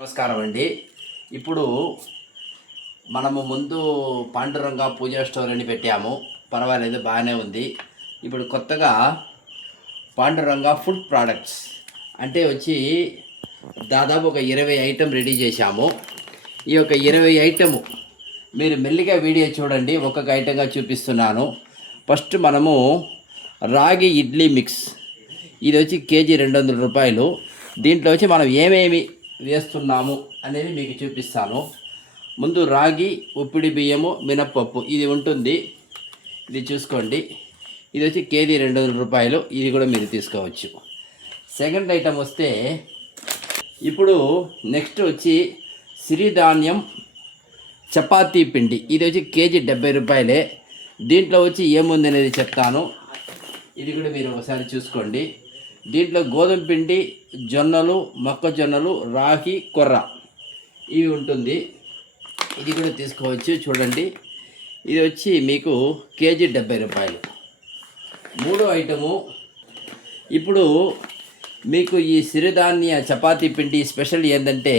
నమస్కారం అండి. ఇప్పుడు మనము ముందు పాండురంగ పూజా స్టోర్ అని పెట్టాము, పర్వాలేదు, బాగానే ఉంది. ఇప్పుడు కొత్తగా పాండురంగ ఫుడ్ ప్రోడక్ట్స్ అంటే వచ్చి దాదాపు ఒక 20 ఐటెం రెడీ చేశాము. ఈ యొక్క 20 ఐటెము మీరు మెల్లిగా వీడియో చూడండి, ఒక్కొక్క ఐటెంగా చూపిస్తున్నాను. ఫస్ట్ మనము రాగి ఇడ్లీ మిక్స్, ఇది వచ్చి కేజీ 200 రూపాయలు. దీంట్లో వచ్చి మనం ఏమేమి వేస్తున్నాము అనేది మీకు చూపిస్తాను. ముందు రాగి, ఉప్పిడి బియ్యము, మినప్పప్పు ఇది ఉంటుంది, ఇది చూసుకోండి. ఇది వచ్చి కేజీ 200 రూపాయలు, ఇది కూడా మీరు తీసుకోవచ్చు. సెకండ్ ఐటమ్ వస్తే ఇప్పుడు నెక్స్ట్ వచ్చి సిరిధాన్యం చపాతీ పిండి, ఇది వచ్చి కేజీ 70 రూపాయలే. దీంట్లో వచ్చి ఏముంది అనేది చెప్తాను, ఇది కూడా మీరు ఒకసారి చూసుకోండి. దీంట్లో గోధుమ పిండి, జొన్నలు, మొక్కజొన్నలు, రాగి, కొర్ర ఇవి ఉంటుంది, ఇది కూడా తీసుకోవచ్చు. చూడండి, ఇది వచ్చి మీకు కేజీ 70 రూపాయలు. మూడో ఐటము, ఇప్పుడు మీకు ఈ సిరిధాన్య చపాతీ పిండి స్పెషల్ ఏంటంటే,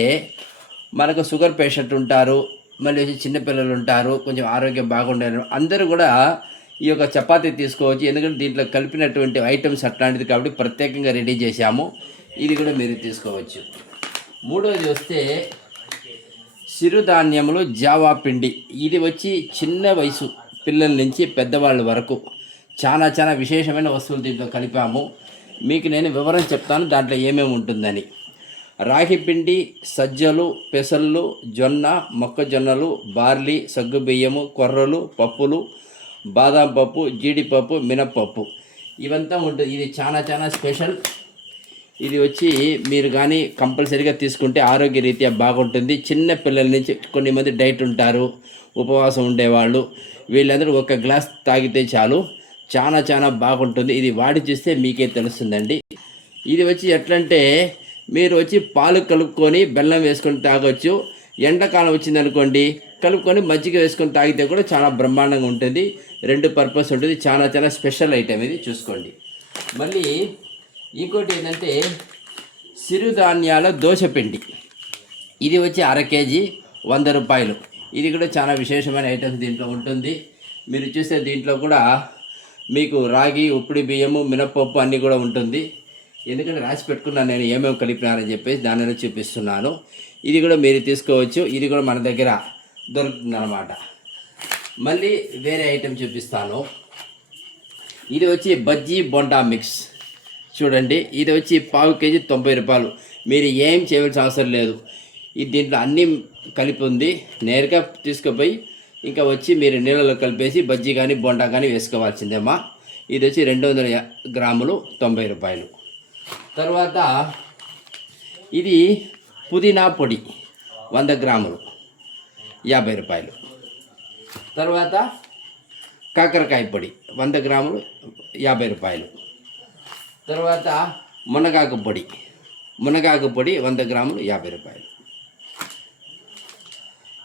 మనకు షుగర్ పేషెంట్ ఉంటారు, మళ్ళీ వచ్చి చిన్నపిల్లలు ఉంటారు, కొంచెం ఆరోగ్యం బాగుండారు, అందరూ కూడా ఈ యొక్క చపాతీ తీసుకోవచ్చు. ఎందుకంటే దీంట్లో కలిపినటువంటి ఐటమ్స్ అట్లాంటిది కాబట్టి ప్రత్యేకంగా రెడీ చేశాము, ఇది కూడా మీరు తీసుకోవచ్చు. మూడోది వస్తే సిరుధాన్యములు జావా పిండి, ఇది వచ్చి చిన్న వయసు పిల్లల నుంచి పెద్దవాళ్ళ వరకు చాలా విశేషమైన వస్తువులు దీంట్లో కలిపాము. మీకు నేను వివరం చెప్తాను దాంట్లో ఏమేమి ఉంటుందని. రాగి పిండి, సజ్జలు, పెసళ్ళు, జొన్న, మొక్కజొన్నలు, బార్లీ, సగ్గుబియ్యము, కొర్రలు, పప్పులు, బాదం పప్పు, జీడిపప్పు, మినప్పప్పు ఇవంతా ఉంటుంది. ఇది చాలా స్పెషల్. ఇది వచ్చి మీరు కానీ కంపల్సరీగా తీసుకుంటే ఆరోగ్య రీత్యా బాగుంటుంది. చిన్న పిల్లల నుంచి కొన్ని మంది డైట్ ఉంటారు, ఉపవాసం ఉండేవాళ్ళు, వీళ్ళందరూ ఒక గ్లాస్ తాగితే చాలు, చాలా బాగుంటుంది. ఇది వాడి చూస్తే మీకే తెలుస్తుందండి. ఇది వచ్చి ఎట్లంటే మీరు వచ్చి పాలు కలుపుకొని బెల్లం వేసుకొని తాగొచ్చు. ఎండాకాలం వచ్చిందనుకోండి, కలుపుకొని మజ్జిగ వేసుకొని తాగితే కూడా చాలా బ్రహ్మాండంగా ఉంటుంది. రెండు పర్పస్ ఉంటుంది, చాలా స్పెషల్ ఐటెం ఇది, చూసుకోండి. మళ్ళీ ఇంకోటి ఏంటంటే సిరుధాన్యాల దోశపిండి, ఇది వచ్చి 1/2 కేజీ 100 రూపాయలు. ఇది కూడా చాలా విశేషమైన ఐటమ్స్ దీంట్లో ఉంటుంది. మీరు చూస్తే దీంట్లో కూడా మీకు రాగి, ఉప్పిడి బియ్యము, మినప్పప్పు అన్నీ కూడా ఉంటుంది. ఎందుకంటే రాసి పెట్టుకున్నాను నేను ఏమేమి కలిపినారని చెప్పేసి, దానిలో చూపిస్తున్నాను. ఇది కూడా మీరు తీసుకోవచ్చు, ఇది కూడా మన దగ్గర దొరుకుతుంది అన్నమాట. మళ్ళీ వేరే ఐటెం చూపిస్తాను. ఇది వచ్చి బజ్జీ బొండా మిక్స్, చూడండి. ఇది వచ్చి 1/4 కేజీ 90 రూపాయలు. మీరు ఏం చేయవలసిన అవసరం లేదు, ఇది దీంట్లో అన్నీ కలిపి ఉంది. నేరుగా తీసుకుపోయి ఇంకా వచ్చి మీరు నీళ్ళలో కలిపేసి బజ్జీ కానీ బొండా కానీ వేసుకోవాల్సిందేమ్మా. ఇది వచ్చి 200 గ్రాములు 90 రూపాయలు. తర్వాత ఇది పుదీనా పొడి 100 గ్రాములు 50 రూపాయలు. తర్వాత కాకరకాయ పొడి 100 గ్రాములు 50 రూపాయలు. తర్వాత మునగాకు పొడి 100 గ్రాములు 50 రూపాయలు.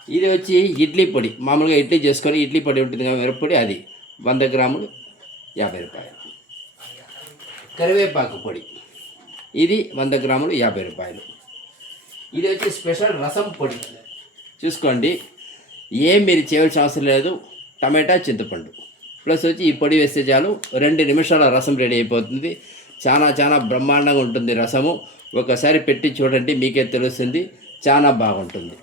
ఇది వచ్చి ఇడ్లీ పొడి, మామూలుగా ఇడ్లీ చేసుకొని ఇడ్లీ పొడి ఉంటుంది కదా, మిరప్పొడి, అది 100 గ్రాములు 50 రూపాయలు. కరివేపాకు పొడి, ఇది 100 గ్రాములు 50 రూపాయలు. ఇది వచ్చి స్పెషల్ రసం పొడి, చూసుకోండి. ఏం మీరు చేయవలసిన అవసరం లేదు, టమాటా, చింతపండు ప్లస్ వచ్చి ఈ పొడి వేస్తే చాలు, 2 నిమిషాల రసం రెడీ అయిపోతుంది. చాలా బ్రహ్మాండంగా ఉంటుంది రసము. ఒకసారి పెట్టి చూడండి, మీకే తెలుస్తుంది, చాలా బాగుంటుంది.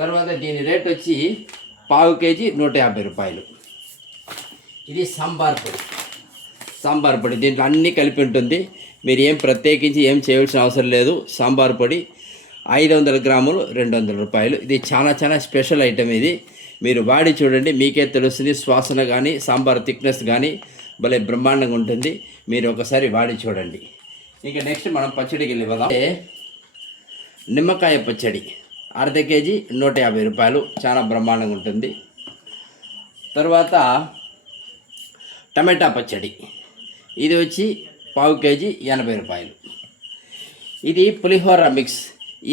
తర్వాత దీని రేట్ వచ్చి 1/4 కేజీ 150 రూపాయలు. ఇది సాంబార్ పొడి, దీంట్లో అన్నీ కలిపి ఉంటుంది. మీరు ఏం ప్రత్యేకించి ఏం చేయవలసిన అవసరం లేదు. సాంబార్ పొడి 500 గ్రాములు 200 రూపాయలు. ఇది చాలా స్పెషల్ ఐటమ్. ఇది మీరు వాడి చూడండి, మీకే తెలుస్తుంది. సువాసన కానీ సాంబార్ థిక్నెస్ కానీ భలే బ్రహ్మాండంగా ఉంటుంది. మీరు ఒకసారి వాడి చూడండి. ఇంకా నెక్స్ట్ మనం పచ్చడికి వెళ్ళిపోదాం. నిమ్మకాయ పచ్చడి 1/2 కేజీ 150 రూపాయలు, చాలా బ్రహ్మాండంగా ఉంటుంది. తర్వాత టమాటా పచ్చడి, ఇది వచ్చి 1/4 కేజీ 80 రూపాయలు. ఇది పులిహోర మిక్స్,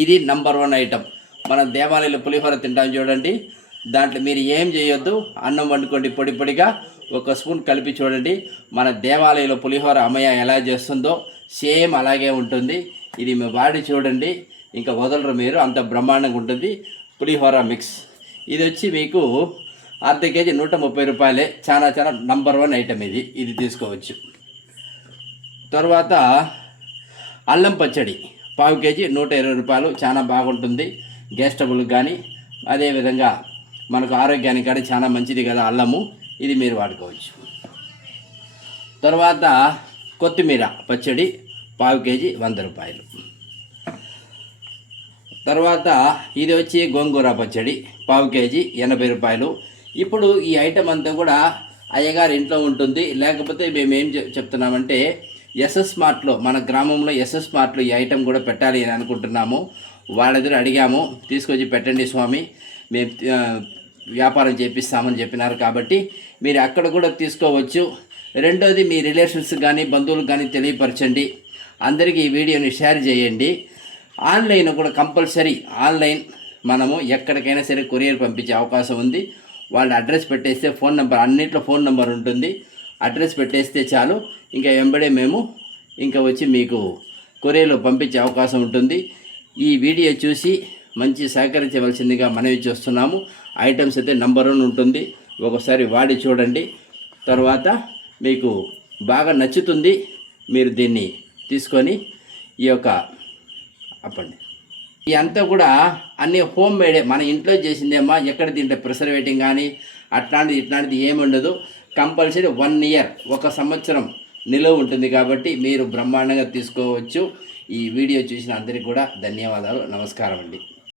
ఇది నంబర్ 1 ఐటమ్. మనం దేవాలయంలో పులిహోర తింటాం చూడండి, దాంట్లో మీరు ఏం చేయొద్దు, అన్నం వండుకోండి పొడిగా, 1 స్పూన్ కలిపి చూడండి. మన దేవాలయంలో పులిహోర అమ్మయ్య ఎలా చేస్తుందో సేమ్ అలాగే ఉంటుంది. ఇది మీ వాడి చూడండి, ఇంకా వదలరు మీరు, అంత బ్రహ్మాండంగా ఉంటుంది పులిహోర మిక్స్. ఇది వచ్చి మీకు అర్ధ కేజీ 130 రూపాయలే. చాలా చాలా నంబర్ 1 ఐటమ్ ఇది తీసుకోవచ్చు. తర్వాత అల్లం పచ్చడి పావు కేజీ 120 రూపాయలు. చాలా బాగుంటుంది గ్యాస్ ట్రబుల్కి కానీ, అదేవిధంగా మనకు ఆరోగ్యానికి కానీ చాలా మంచిది కదా అల్లము, ఇది మీరు వాడుకోవచ్చు. తర్వాత కొత్తిమీర పచ్చడి పావు కేజీ 100 రూపాయలు. తర్వాత ఇది వచ్చి గోంగూర పచ్చడి పావు కేజీ 80 రూపాయలు. ఇప్పుడు ఈ ఐటమ్ అంతా కూడా అయ్యగారి ఇంట్లో ఉంటుంది. లేకపోతే మేము ఏం చెప్తున్నామంటే ఎస్ఎస్ మార్ట్లో, మన గ్రామంలో ఎస్ఎస్ మార్ట్లో ఈ ఐటమ్ కూడా పెట్టాలి అని అనుకుంటున్నాము. వాళ్ళ దగ్గర అడిగాము, తీసుకొచ్చి పెట్టండి స్వామి, మేము వ్యాపారం చేపిస్తామని చెప్పినారు. కాబట్టి మీరు అక్కడ కూడా తీసుకోవచ్చు. రెండోది, మీ రిలేషన్స్ కానీ బంధువులకు కానీ తెలియపరచండి. అందరికీ ఈ వీడియోని షేర్ చేయండి. ఆన్లైన్ కూడా కంపల్సరీ, ఆన్లైన్ మనము ఎక్కడికైనా సరే కొరియర్ పంపించే అవకాశం ఉంది. వాళ్ళ అడ్రస్ పెట్టేస్తే, ఫోన్ నెంబర్, అన్నింటిలో ఫోన్ నెంబర్ ఉంటుంది, అడ్రస్ పెట్టేస్తే చాలు, ఇంకా వెంబడే మేము ఇంకా వచ్చి మీకు కొరియర్లో పంపించే అవకాశం ఉంటుంది. ఈ వీడియో చూసి మంచి సహకరించవలసిందిగా మనవి చేస్తున్నాము. ఐటమ్స్ అయితే నంబర్ 1 ఉంటుంది, ఒకసారి వాడి చూడండి. తర్వాత మీకు బాగా నచ్చుతుంది, మీరు దీన్ని తీసుకొని ఈ యొక్క అప్పండి. ఈ అంతా కూడా అన్నీ హోమ్ మేడే, మన ఇంట్లో చేసిందేమ్మా. ఎక్కడ తింటే ప్రిజర్వేటింగ్ కానీ ఇట్లాంటిది ఏమి ఉండదు. కంపల్సరీ 1 ఇయర్, 1 సంవత్సరం నిలువ ఉంటుంది. కాబట్టి మీరు బ్రహ్మాండంగా తీసుకోవచ్చు. ఈ వీడియో చూసిన అందరికీ కూడా ధన్యవాదాలు, నమస్కారం అండి.